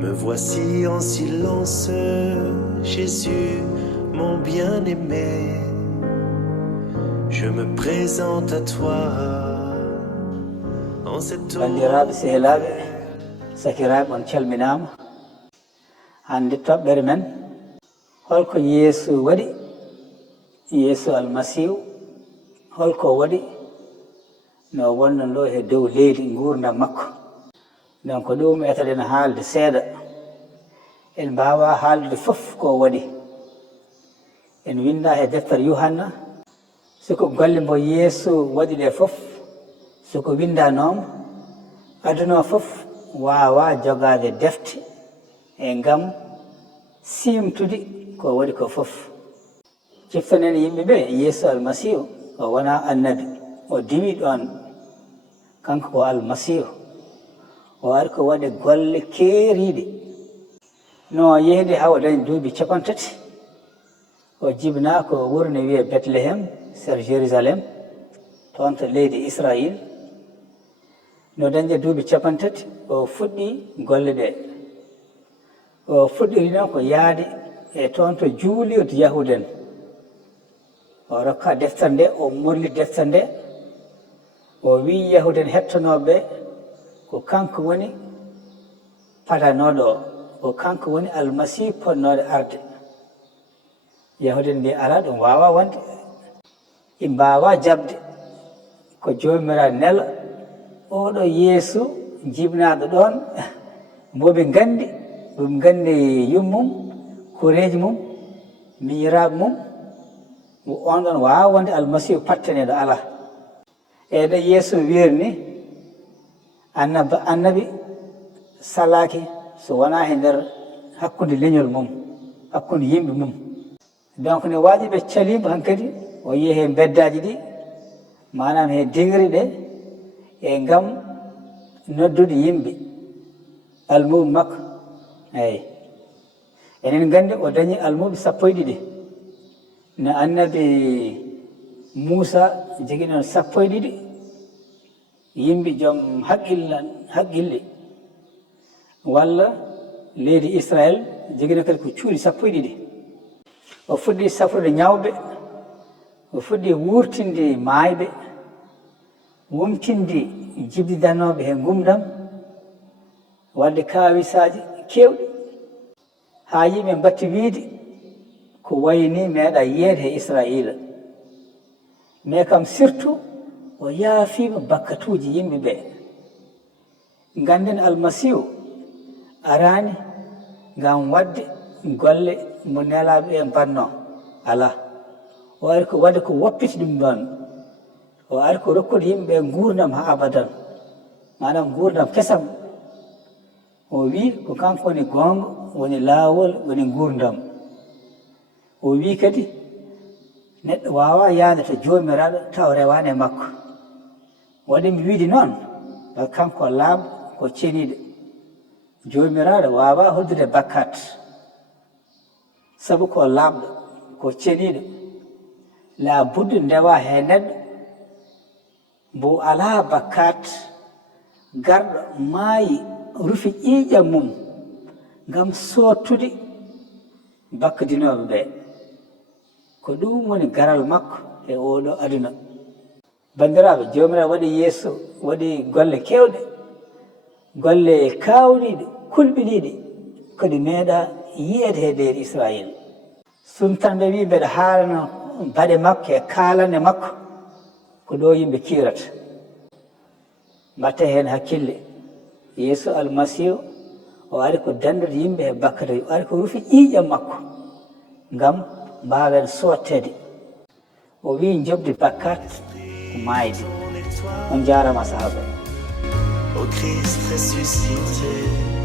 Me voici en silence, Jésus, mon bien-aimé. Je me présente à toi en cette bandiraɓe sehilaɓe sakiraɓe on calminama. hande toɓɓere men holko Yessu waɗi, Yessu Almasiihu holko waɗi no wonnon ɗo e dow leydi gurdam makko. donc ɗum etaɗen haalde seeɗa, en mbawa haaldude fof ko waɗi. en winda e deftere Yuhanna soko golle mbo Yessu waɗi ɗe fof soko windanoma, aduna fof wawa jogade defte e ngam simtude ko waɗi ko fof. ciftanen yimɓeɓe Yessu Almasiihu o wona annabi, o diwi ɗon kanko ko Almasiihu. o ari ko waɗe golle keeriɗe. no yehde ha o dañi duuɓi 30 o jibina ko wuro ne wiye Bethléem ser Jérusalem, toon to leydi Israil. no dañde duuɓi 30 o fuɗɗi golle ɗe. o fuɗɗiri noon ko yaade e toon to juulioto Yahuden. o rokka deftere nde, o morli deftere nde, o wi Yahuden hettonoɓe ko kanko woni patanoɗo o, ko kanko woni Almasiihu ponnoɗo arde. Yahuden mbi ala, ɗum wawa wonde, i mbawa jabde ko jomiraɗo nela oɗo Yessu jibinaɗo ɗon moɓe gandi, ɓe gandi yummum, koreji mum, miñiraɓe mum, on ɗon wawa wonde Almasiihu pattaneɗo ala. eɗo Yessu wirni annabi salaki so wona e nder hakkude leñol mum, hakkude yimɓe mum. donc ne waji ɓe calimo hankkadi o yeehi he beddaji ɗi, manam he degri ɗe, e ngam noddude yimɓe almuɓe makko. eyyi enen gandi o dañi almuɓe 12. no annabi Moussa jogui noon 12 yimɓe joom haqqille, walla leydi Israël jogino kadi ko cuuɗi 12. o fuɗɗi safrude ñawɓe, o fuɗɗi wurtinde maayɓe, wumtinde jibdidanoɓe he gumdam, wadde kawisaji kewɗi, ha yimɓe mbatti wiide ko wayni meeɗa yiyeede he Israila. mais kam surtout o yaafima bakkatuji yimɓe ɓe. ganden Almasiihu arani ngam wadde golle mo nelaɓe ɓe mbanno, ala. o ari ko wadde ko woppiti ɗum ɗon. o ari ko rokkude yimɓeɓe gurdam ha abadan, manam gurdam kesam. o wi ko kanko woni gonga, woni laawol, woni gurdam. o wi kadi neɗɗo wawa yaade to jomiraɗo taw rewane e makko. waɗimi wiide noon par kanko laaɓɗo ko ceniɗo. jomiraɗo wawa hoddude bakkat, saabu ko laaɓɗo ko ceniɗo. la buddu ndewa he neɗɗo mbo ala bakkat, garɗo maayi rufi ƴiiƴam mum ngam sottude bakkadinoɓe ɓe. ko ɗum woni garal makko e oɗo aduna. bandiraɓe, jomiraɗo waɗi Yessu waɗi golle kewɗe, golle kawniɗe, kulɓiniɗe, kadi meeɗa yiyeede he leydi Israil. sumtanɓe wi mbeɗa haalano baɗe makko e kaalane makko ko ɗo yimɓe kirata. mbatte hen hakkille. Yessu Almasiihu o ari ko dandude yimɓe e bakkata, o ari ko rufi ƴiiƴam makko ngam mbawen sottede. o wi jobdi bakkat ko maayde. on jarama sahaba. Au Christ ressuscité.